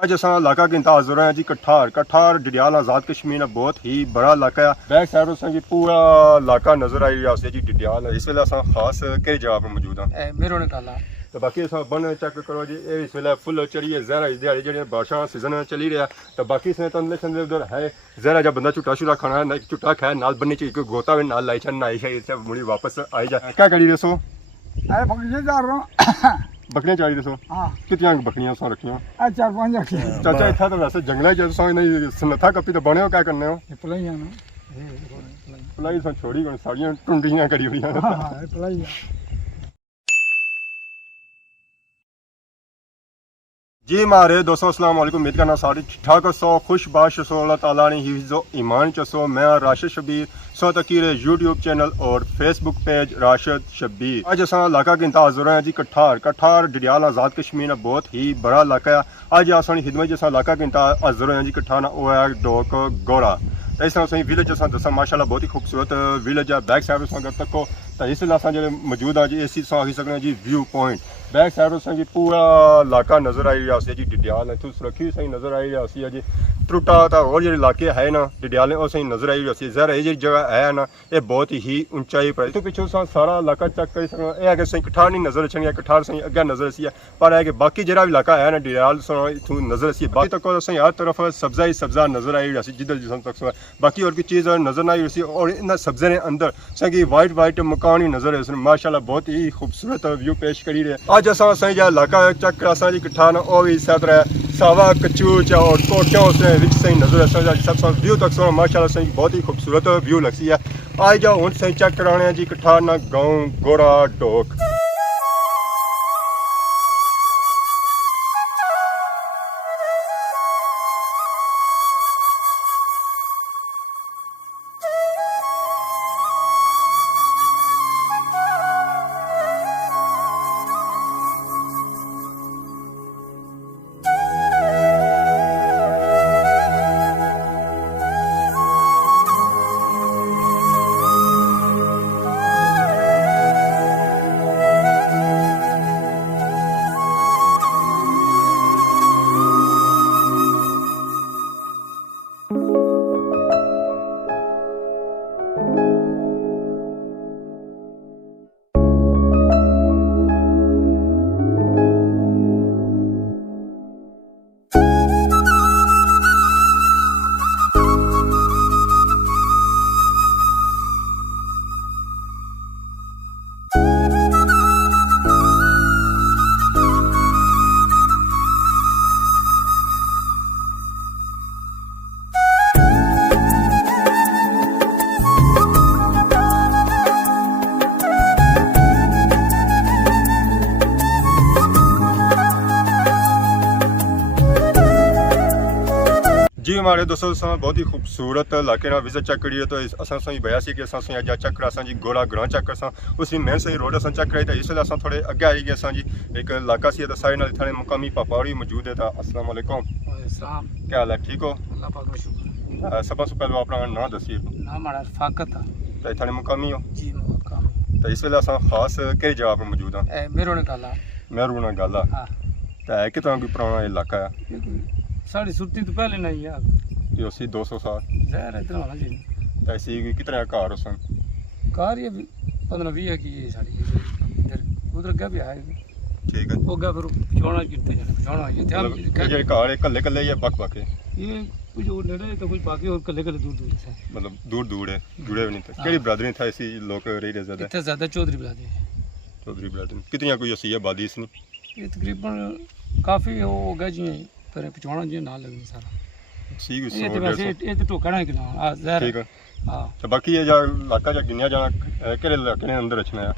आज असा इलाका के इंतजार हो रहे हैं जी कठार डडियाल आज़ाद कश्मीर में बहुत ही बड़ा इलाका है। बैक साइड से जी पूरा इलाका नजर आई रहा है जी डडियाल। इस वेले असा खास केड़ी जगह पर मौजूद हैं मेहरुगला। तो बाकी असा बन चेक करो जी ये इस वेले फुल चढ़ी है जहरा इस दिहाड़ी जेह्ड़े बारिशां सीजन चली रहा। तो बाकी से तंदले संदले उधर है जहरा जब बंदा झुट्टा शुट्टा खाना है झुट्टा खाए नाल बन्नी चाहिए कोई गोता भी नाल लाई छन नाई शाई मुड़ी वापस आई जाए। क्या करी दसो बकरियां चाही दसो कितनी बकरियां सो रखियां? 4-5 रखियां। चाचा इतना तो वैसे जंगल च सनथा कपी तो बने हो क्या करने हो? पलाई सा छोड़ी साड़ियां टुंडियां करी हुई। जी मारे दोस्तों अस्सलाम वालेकुम। उम्मीद करना सारे ठीक ठाक सो खुशबाश सो अल्लाह ताला ने हिफ्ज़ो ईमान चसो। मैं राशिद शबीर सो तकीर यूट्यूब चैनल और फेसबुक पेज राशिद शबीर। आज असा इलाका के इंतजार हो रहे हैं जी कठार डडियाल आज़ाद कश्मीर में बहुत ही बड़ा इलाका है। आज असानी खिदमत जैसा इलाका के इंतजार हो रहे हैं जी कठा वो है डोक गोरा। तो इस तरह से विलेज असा दसा माशाल्लाह बहुत ही खूबसूरत विलेज है। बैक साइड अगर तको तो इस वेले असा जो मौजूद है जी इसी आखी सकते हैं जी व्यू पॉइंट। बैक साइड से जी पूरा इलाका नजर आई रहा है जी डडियाल इतों सुरखी सही नजर आई रहा है जी त्रुटा तो और जो इलाके है ना डडियाल वो सही नजर आई रहा है। जहर ये जगह है ना ये बहुत ही ऊंचाई पर तो पिछों सारा इलाका चेक कर सकते यह है सही कठार नहीं नजर अच्छी कठार सही अगे नजर अच्छी है पर है कि बाकी जो इलाका है ना डडियाल इतों नजर अच्छी बाकी तक सही हर तरफ सब्जा ही सब्जा नजर आई रहा है जिधर जिस तक बाकी और कोई चीज़ नजर ना आई रही और इन सब्जे के अंदर सही वाइट मकान ही नजर है माशाल्लाह बहुत ही खूबसूरत व्यू पेश करी रहे। आज असा सही जो इलाका चेक करा सा जी कठा ना वो भी इस तरह सावा कचूच और कोटियां उसने विच सही नजर है सब व्यू तक सो माशाल्लाह सही बहुत ही खूबसूरत व्यू लगती है। आज जाओ हूँ सही चेक कराने जी कठा ना गाँव गोरा डोक। जी हमारे दोस्तों बहुत ही खूबसूरत इलाके ना विजिट चेक करिए तो असा सही बया सी कि असा अज चेक करा जी गोरा ग्रां चेक कर उस मेन सही रोड असा चेक कराई तो इस वेले थोड़े अगे आई गए असा जी एक इलाका सी सारे नाल इतने मुकामी पापा भी मौजूद है। अस्सलाम वालेकुम। क्या हाल है? ठीक हो? सब से पहले अपना नाम दसिए। तो इतने मुकामी हो जी? तो इस वेले असा खास केड़ी जगह पर मौजूद हैं? मेहरुगला। तो है कितना कोई पुराना इलाका है? साढ़ी सुरती तो पहले नहीं है जो 200 साल जहर इतना होना चाहिए। तो ऐसी कितने घर उस कार ये 15-20 की ये साड़ी इधर उधर क्या भी है ठीक है वो क्या फिर पिछवाड़ा गिरते जाने पिछवाड़ा ये ये घर कल्ले कल्ले या बक बक है ये कुछ और नेड़े तो कुछ बाकी और कल्ले कल्ले दूर से मतलब दूर है जुड़े भी नहीं थे। केड़ी बरादरी था ऐसी लोग रही रहे ज्यादा? इतने ज्यादा चौधरी बरादरी कितनी कोई ऐसी है आबादी इसने? ये तकरीबन काफ़ी हो गया जी पर पिछवाड़ा जी ना लगनी सारा ठीक ये तो वैसे ये तो टोकना है कि ना जहर ठीक है। हां तो बाकी ये जो इलाका जो गिनया जाना केड़े इलाके ने अंदर रचना है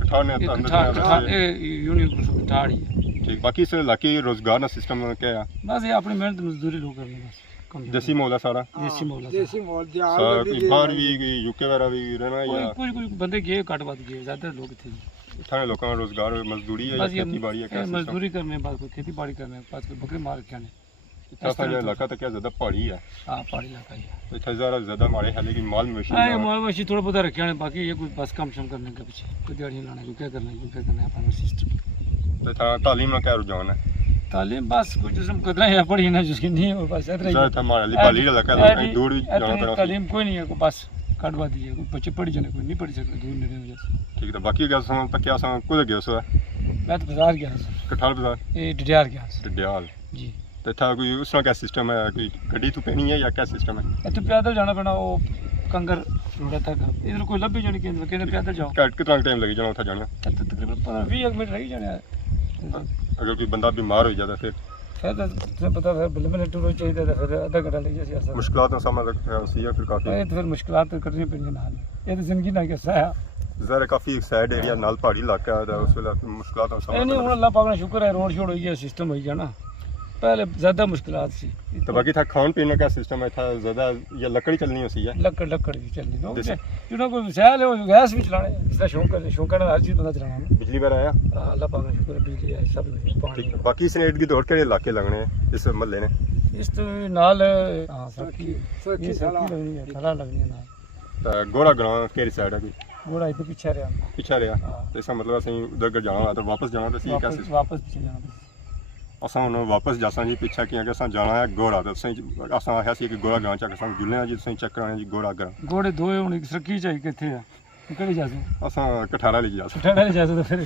कठार ने अंदर ये यूनियन कठार ही ठीक। बाकी इस इलाके रोजगार ना सिस्टम क्या है? बस ये अपनी मेहनत मजदूरी लोग करने बस देसी मोल है सारा देसी मोल बाहर भी यूके वगैरह भी रहना या कुछ बंदे गए कट बात गए ज्यादा लोग थे इतने लोगों का रोजगार मजदूरी है या खेती बाड़ी है? क्या मजदूरी करने बाद कोई खेती बाड़ी करने बाद कोई बकरे मार के आने इतना जो इलाका तो क्या ज्यादा पहाड़ी है? हां पहाड़ी इलाका है तो इतना ज्यादा हमारे है लेकिन माल मवेशी माल मवेशी थोड़ा बहुत रखे हैं बाकी ये कोई बस काम शम करने के पीछे कोई दिहाड़ी लाने को क्या करना है अपना सिस्टम। तो तालीम में क्या रुझान है? तालीम बस कुछ जिसम कदर है पढ़ी ना जिसकी नहीं है बस इतना ही था हमारे लिए बाली लगा कहीं दूर भी जाना पड़ा तालीम कोई नहीं है को बस काटवा दीजिए कोई बच्चे पढ़ जाने कोई नहीं पढ़ सकते दूर नहीं वजह से ठीक है बाकी क्या सम तक क्या सम कुछ गया सो मैं तो बाजार गया था कठाल बाजार ये डडियाल गया था डडियाल जी तो था कोई उसका क्या सिस्टम है कोई गड्डी तो पैनी है या क्या सिस्टम है तो पैदल जाना पड़ा वो कंगर रोड तक इधर कोई लभी जाने के अंदर कहने पैदल जाओ कितना टाइम लगे जाना था जाना तकरीबन 20 मिनट रही जाने अगर कोई बंदा बीमार हो जाता फिर तो पता है बल्ले टूर चाहिए था फिर आधा घंटा लग जाए मुश्किलात का सामना है फिर काफी तो फिर मुश्किलात तो करनी पड़ी ना ये तो जिंदगी ना कैसा है ज़रा काफ़ी साइड एरिया नाल पहाड़ी इलाका है उस वेले मुश्किलात का सामना नहीं अल्लाह पाक ने शुक्र है रोड शोड हो गया सिस्टम हो गया ना पहले ज़्यादा मुश्किलात सी तो बाकी था खान पीने का सिस्टम है था ज़्यादा या लकड़ी चलनी होती है लकड़ भी चलनी लोग जिन्होंने कोई वसाइल है वो गैस भी चलाने इसका शौक है हर चीज़ बंदा चलाना बिजली बार आया अल्लाह पाक का शुक्र है बिजली है सब पानी ठीक है बाकी इसने इर्द गिर्द और केड़े इलाके लगने इस महल्ले ने इस तो नाल हां सकी लगनी है खड़ा लगनी है नाल गोरा ग्रां केड़ी साइड है कोई गोरा पे पीछे रहा तो इसका मतलब असं उधर जाना तो वापस जाना तो सी कैसे वापस पीछे जाना असां हुन वापस जासां जी पिछा कि अगर असां जाना है गोरा तो असां आया सी कि गोरा गांव च असां जुलने जी तुसीं चेक कराने जी गोरा गांव घोड़े दोए हुन सरकी चाहिए किथे है केड़ी जासो असां कठारा ले जा कठारा ले जासो तो फिर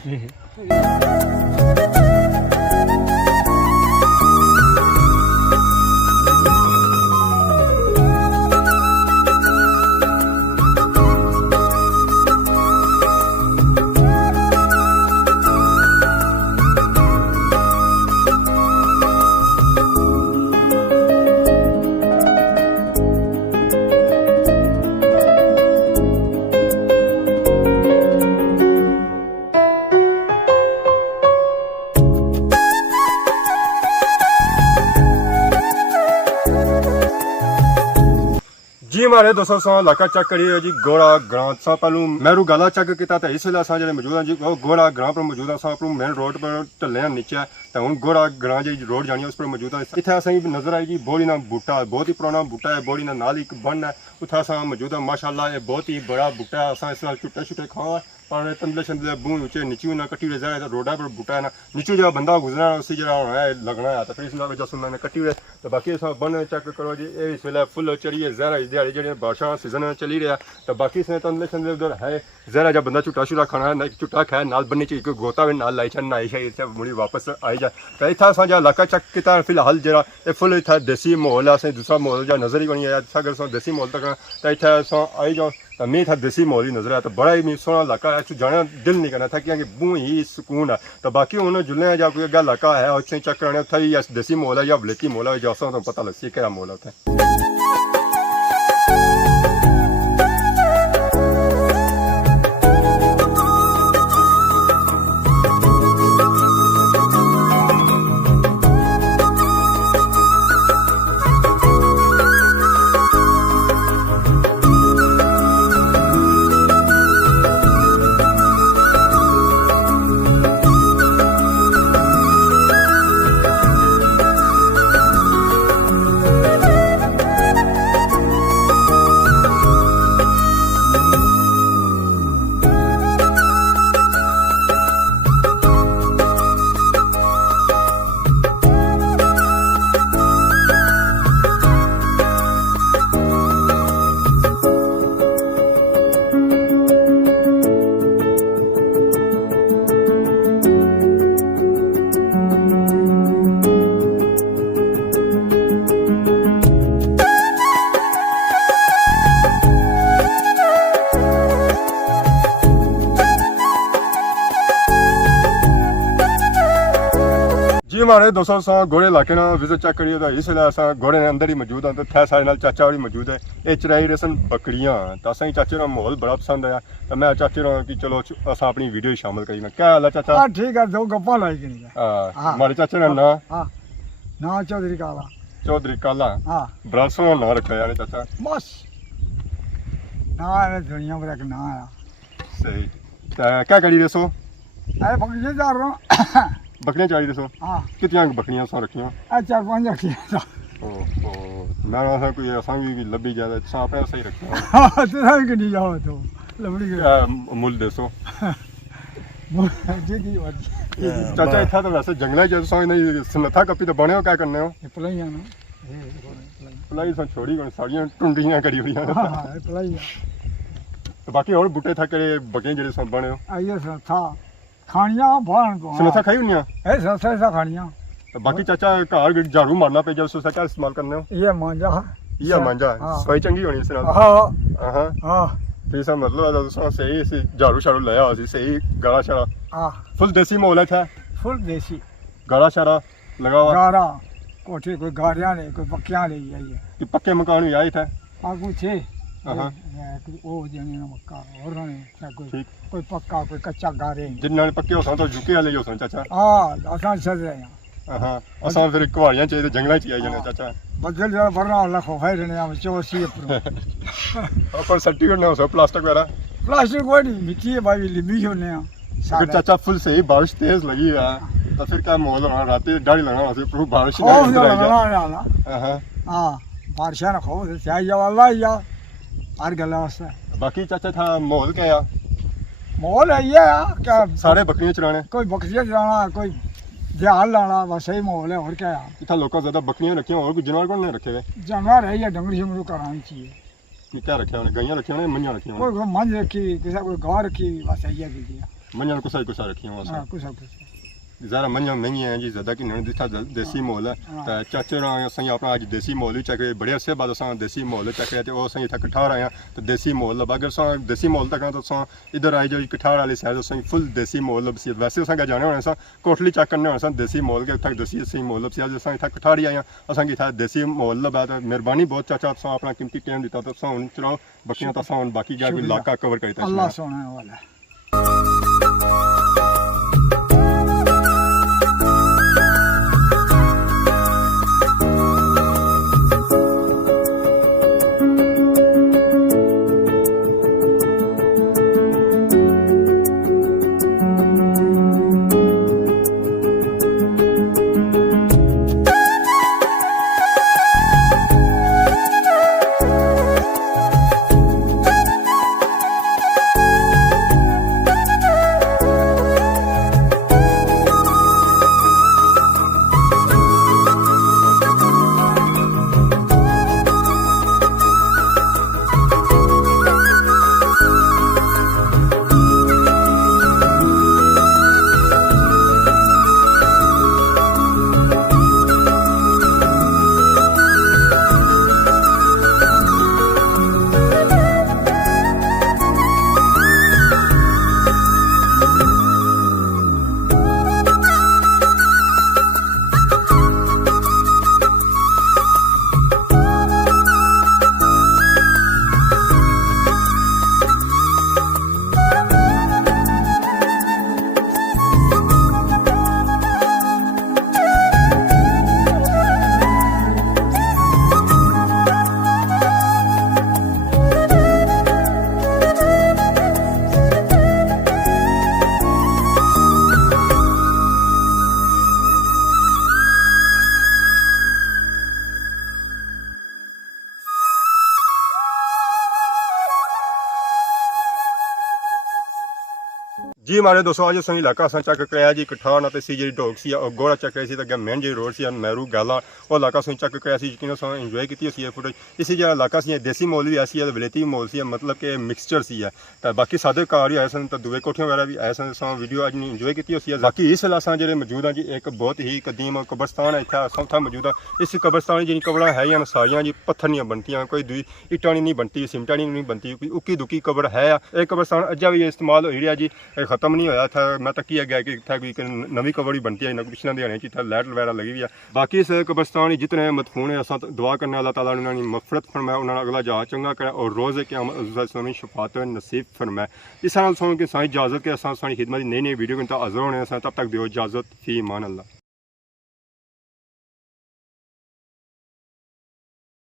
जी हमारे दोस्तों सो इलाका चेक करिए जी गोरा ग्रां सा पहलू मेहरुगाला चेक किया तो इस वेले असां जेह्ड़े मौजूद हैं जी वो गोरा ग्रां पर मौजूद असां अपने मेन रोड पर ढले हैं नीचे तो हूँ गोरा ग्रां जी रोड जानी है उस पर मौजूद है इतने असें नजर आई जी बोड़ी ना बूटा बहुत ही पुराना बूटा है बोड़ी ना नाल एक बन है उत्थे असां मौजूद है माशाअल्लाह ये बहुत ही बड़ा बूटा है असां इस नाल छुट्टे छुट्टे खाओ पर तंदले शंदले बूह उच्चे नीचे ना कट्टी हुए जाए रोडा पर बूटा है ना नीचे जो बंदा गुजरना उसी जरा होना है लगना है तो फिर इस वजह से मैंने कट्टी हुए तो बाकी अस बन चेक करो जी ये इस वेले फुल चढ़ी है जहरा इस दिहाड़ी जेह्ड़े बारिशां सीजन चली रहा तो बाकी इसने तंदले शंदले उधर है जहरा जब बंदा झुट्टा शुट्टा खाना है झुट्टा खाए नाल बन्नी चाहिए कोई गोता भी नाल लाई नाई शाई इतने मुड़ी वापस आई जाए तो इतना असा जो इलाका चेक किया फिलहाल जरा ये फुल इतना देसी माहौल है असें दूसरा माहौल जो नजर ही कोई आया अगर अस देसी माहौल तक तो इतना अस आई जाओ तो मैं था देसी माहौल ही नजर आया तो बड़ा ही सोहना इलाका है जाना दिल नहीं करना था कि बूह ही सुकून है तो बाकी हूँ जुलने या कोई अगर इलाका है उत्थे चेक कराने उत्थे ही देसी माहौल है या वलेकी माहौल है जो अस तो पता लग सी क्या माहौल है उत्थे जी हमारे दोस्तों सा घोड़े इलाके ना विजिट चेक करिए तो इस वेले अस घोड़े अंदर ही मौजूद हैं तो थे सारे नाल चाचा होरी मौजूद है ये चराई रसन बकरियां तो असें चाचे का माहौल बड़ा पसंद आया तो मैं चाचे रा कि चलो अस अपनी वीडियो शामिल करी ना क्या हाल है चाचा ठीक है दो गप्पा लाई गई हमारे चाचे का नाम ना चौधरी काला काला बड़ा सोहना नाम रखा यार चाचा बस ना दुनिया पर एक ना आया सही क्या करी दसो अरे बकरियां चार रहा बकरियां चाही दसो कितनी बकरियां असां रखियां चार पांच रखियां मैं असां कोई असां भी लब्भी जाए असां अपने सही रखियां तुसां भी नहीं जाओ तो लबड़ी मुल दसो ਜਿਹਦੀ ਮਰਜ਼ੀ ਚਾਚਾ ਇੱਥੇ ਤਾਂ ਵੈਸੇ ਜੰਗਲਾਂ 'ਚ ਸਾਂ ਨਹੀਂ ਸਨੱਥਾ ਕੱਪੀ ਤਾਂ ਬਣਿਓ ਕਿਆ ਕਰਨੇ ਹੋ ਇਹ ਪਲਾਈਆਂ ਨਾ ਇਹ ਪਲਾਈ ਸਾਂ ਛੋੜੀ ਗਣ ਸਾਰੀਆਂ ਟੁੰਡੀਆਂ ਕਰੀ ਹੋਈਆਂ ਹਾਂ ਇਹ ਪਲਾਈਆਂ ਤੇ ਬਾਕੀ ਹੋਰ ਬੂਟੇ ਥੱਕੇ ਬੱਗੇ ਜਿਹੜੇ ਸਨ ਬਣਿਓ ਆਈਏ ਸੰਥਾ ਖਾਣੀਆਂ ਬਾਣ ਤੋਂ ਸਨੱਥਾ ਖਾਈ ਹੁੰਦੀਆਂ ਇਹ ਸੰਥਾ ਖਾਣੀਆਂ ਤੇ ਬਾਕੀ ਚਾਚਾ ਘਰ ਝਾੜੂ ਮਾਰਨਾ ਪੈ ਜਾ ਉਸ ਦਾ ਕਿਆ ਇਸਤੇਮਾਲ ਕਰਨੇ ਹੋ ਇਹ ਮਾਂਜਾ ਇਹ ਮਾਂਜਾ ਸਫਾਈ ਚੰਗੀ ਹੋਣੀ ਇਸ ਨਾਲ ਹਾਂ ਹਾਂ ਹਾਂ ਫਿਰ ਸਾ ਮਤਲਬ ਹੈ ਤੁਸੀਂ ਸਹੀ ਸੀ ਝਾੜੂ ਛਾੜੂ ਲਾਇਆ ਹੋਇਆ ਸੀ ਸਹੀ ਗਾਲਾ ਛਾੜਾ ਹਾਂ ਫੁੱਲ ਦੇਸੀ ਮਾਹੌਲ ਹੈ ਫੁੱਲ ਦੇਸੀ ਗਾਲਾ ਛਾੜਾ ਲਗਾ हुआ गारा कोठे कोई गाड़िया ने कोई पक्किया ले आई है कि पक्के मकान भी आए थे आगू छे हाँ ओ जमीन मक्का और ने कोई ठीक कोई पक्का कोई कच्चा गारे जिन्ना ने पक्के होसन तो झुके वाले होसन चाचा हां असान चल रहे हैं हां असान फिर कुवाड़ियां चाहिए जंगलां च आई जाने चाचा बदल जरा भरना लखो है ने हम 84 पर पर सर्टिफिकेट ना हो प्लास्टिक वगैरह प्लास्टिक कोई नहीं मिट्टी भाई लिमी होने अगर चाचा फुल सही बारिश तेज लगी है तो फिर क्या माहौल होना रात दाढ़ी लगाना से पूरी बारिश ही हां बारिश ना खो से चाहिए वाला या हर गला से बाकी चाचा था माहौल क्या है माहौल है ये क्या सारे बकरियां चराने कोई बकरियां चराना कोई ध्यान लाना बस यही माहौल है और क्या है इतना लोगों ज्यादा बकरियां रखी और कोई जानवर कौन ने रखे हुए जानवर है या डंगरी शंगरी करानी चाहिए क्या रखे उन्हें गैया रखी उन्हें मंझा रखी कोई मंझ रखी किसी कोई गाय रखी बस यही दीजिए मंझा कुछ रखी हुआ हाँ कुछ ज़रा मंझा महंगी हैं जी ज़्यादा कि नहीं दिखा देसी माहौल है तो चाचे सही अपना अज देसी माहौल भी चक रहे बड़े अरसे बाद अस देसी माहौल चक रहे तो सही इतना कठार आए तो देसी माहौल लब्भा अगर अस देसी माहौल तक तो अस इधर आई जाओ कठार वाली साइड सही फुल देसी माहौल लभसी वैसे अस जाने होने अस कोठली चेक करने होने देसी माहौल के इतना देसी सही माहौल लभसी अस इतना कठार ही आए अस इतना देसी माहौल लभा तो मेहरबानी बहुत चाचा अस अपना कीमती टाइम दिता तो अस चलाओ बकरियां तो अस बाकी क्या कोई इलाका कवर करता अल्लाह सोने वाला जी हमारे दोस्तों आज सही इलाका अस चेक कराया जी कठार ना सी जी ढोक सी और गोरा चेक कराई अगे मेन जी रोड से मेहरू गाला वो इलाका सही चेक कराया यकीन इंजॉय की फुटेज इसी जो इलाका सी देसी माहौल भी ऐसी है विलेती माहौल सी मतलब कि मिक्सचर सी है तो बाकी सादे कार भी आए सन तो दुए कोठियां वगैरह भी आए सन वीडियो अज इंजॉय की बाकी इस वेले अस जो मौजूद हाँ जी एक बहुत ही कदीम कब्रस्तान है इतना अस मौजूद हाँ इस कब्रस्तान जी कबरां है सारिया जी पत्थर नहीं बनती कोई दुई इट्टां नहीं बनती सिमटा नहीं बनती कोई उक्की दुक्की कबर है यह कब्रस्तान अजा भी इस्तेमाल हो रहा जी खत्म नहीं होया था मैं तकी गया कि इतना कोई नवी कबर ही बनती है इन्होंने पिछले दिहाड़े इतना लाइट वगैरह लगी हुई है बाकी इस कब्रस्तान जितने मदफून है अस दुआ करने अल्लाह ताला उन्होंने मगफरत फरमाए उन्होंने अगला जहा चंगा करे और रोज़े क़यामत शफात नसीब फरमाए इस नाल कि सारी इजाज़त के अस सारी खिदमत नई नई वीडियो के हाज़र होने तब तक दो इजाज़त फी ईमान अल्लाह।